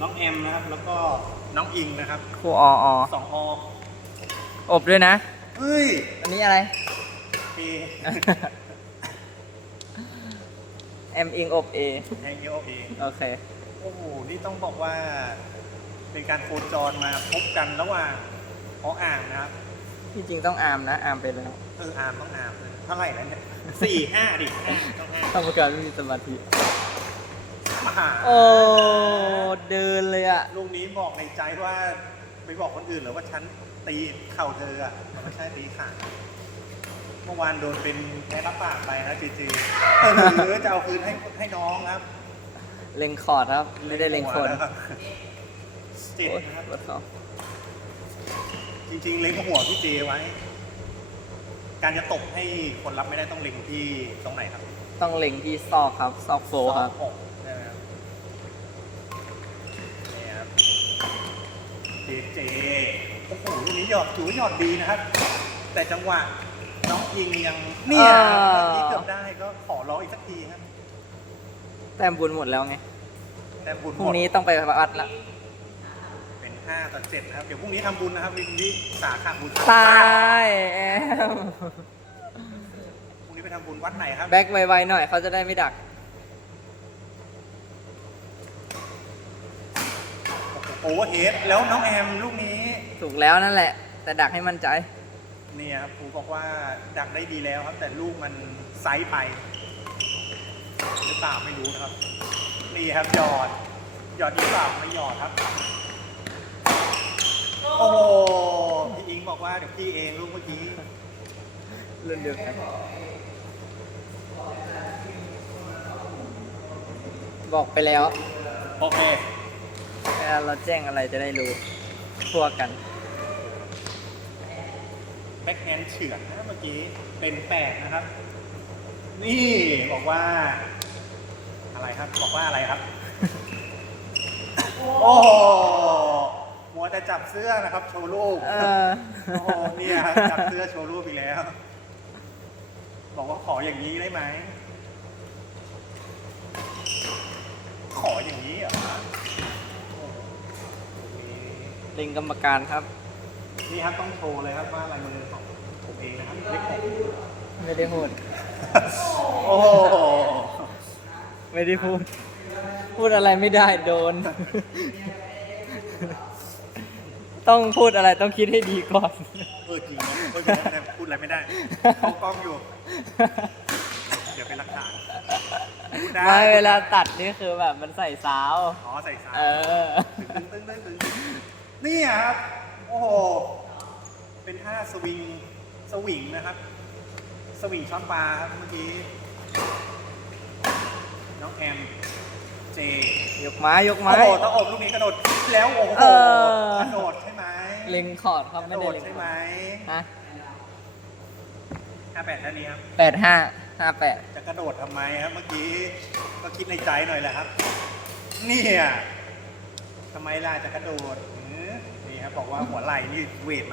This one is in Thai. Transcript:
น้องแอมนะครับ แล้วก็น้องอิงนะครับครูอออสองออบด้วยนะ เฮ้ยอันนี้อะไรเอแอมอิงอบเอแฮงเอโอเอโอเค โอ้โห นี่ต้องบอกว่า เป็นการโคจรมาพบกันระหว่างเพาะอ่างนะครับ ที่จริงต้องอาร์มนะ อาร์มไปแล้วเอออาร์มต้องอาร์มเลยเท่าไหร่แล้วเนี่ยสี่ห้าดิห้าต้องห้ากรรมการไม่มีสมาธิ มาหาโอ้เดินเลยอะลูกนี้บอกในใจว่าไปบอกคนอื่นเหรือว่าฉันตีเข่าเธออะมันไม่ใช่ตีขาเมื่อวานโดนเป็นแพ้รับปากไปนะจีจีเออจะเอาคืนให้ให้น้องครับ เล็งคอร์ดครับ ไม่ได้เล็งคนเจ็ดโอ๊ยนะครับปวดคอจริงๆ เล็งหัวพี่เจไว้ การจะตบให้คนรับไม่ได้ต้องเล็งที่ตรงไหนครับ ต้องเล็งที่ซอกครับ ซอกโฟครับ สองอกใช่ไหมครับนี่ครับ เจเจโอ้โหลูกนี้หยอดถือว่าหยอดดีนะครับ แต่จังหวะน้องอิงยังเนี่ยอ่าเมื่อกี้เกือบได้ก็ขอร้องอีกสักทีครับแต้มบุญหมดแล้วไง แต่บุญพหรุ่มงดนี้ต้องไปวัดละ เป็น5ต่อ7นะครับ เดี๋ยวพรุ่งนี้ทำบุญนะครับวินวิสาขาบุญตายแอมพรุ่งนี้ไปทำบุญวัดไหนครับ แบ็คไวๆหน่อยเขาจะได้ไม่ดัก โอเวอร์เฮดแล้วน้องแอมลูกนี้ถูกแล้วนั่นแหละ แต่ดักให้มั่นใจ เนี่ยครับครูบอกว่าดักได้ดีแล้วครับ แต่ลูกมันไซส์ไป หรือเปล่าไม่รู้นะครับ นี่ครับหยอด หยอดดีเปล่าไม่หยอดครับ โอ้โหพี่อิงบอกว่าเดี๋ยวพี่เองลูกเมื่อกี้รุ่นเดียวกันบอกไปแล้ว โอเคเว ลาเราแจ้งอะไรจะได้รู้ทั่วกัน แบ็คแฮนด์เฉือนนะเมื่อกี้เป็นแปดนะครับ นี่บอกว่า อะไรครับ บอกว่าอะไรครับ โอ้โหมัวแต่จับเสื้อนะครับ โชว์รูปเออ โอ้โหเนี่ยครับจับเสื้อโชว์รูปอีกแล้ว บอกว่าขออย่างนี้ได้ไหม ขออย่างนี้เหรอโอ้โห ลิงกรรมการครับ นี่ครับต้องโชว์เลยครับว่าลายมือของผมเองนะครับเลขหกไม่ได้พูดโอ้โหไม่ได้พูด พูดอะไรไม่ได้โดน ต้องพูดอะไรต้องคิดให้ดีก่อน เออจริงนะเออจริงนะพูดอะไรไม่ได้เขากล้องอยู่ เดี๋ยวเป็นหลักฐานพูดได้ไม่เวลาตัดนี่คือแบบมันใส่สาว อ๋อใส่สายเออ ตึงตึงตึงตึงตึง นี่ครับ โอ้โห เป็นท่าสวิง สวิงนะครับ สวิงช้อนปลาครับเมื่อกี้ น้องแอม เจ ยกไม้ยกโอ้ไม้โหตะอบลูกนี้กระโดดแล้ว โอ้โห เออ กระโดดใช่ไหมเล็งคอร์ดครับกไม่ระโดได้ดเล็งใช่คไหมอร์ดฮะห้าแปดท่านี้ครับ แปดห้าห้าแปดจะกระโดดทำไมครับเมื่อกี้ ก็คิดในใจหน่อยแหละครับ เนี่ยทำไมล่ะจะกระโดดหือ นี่ครับบอกว่าหัวไหล่นี่เวท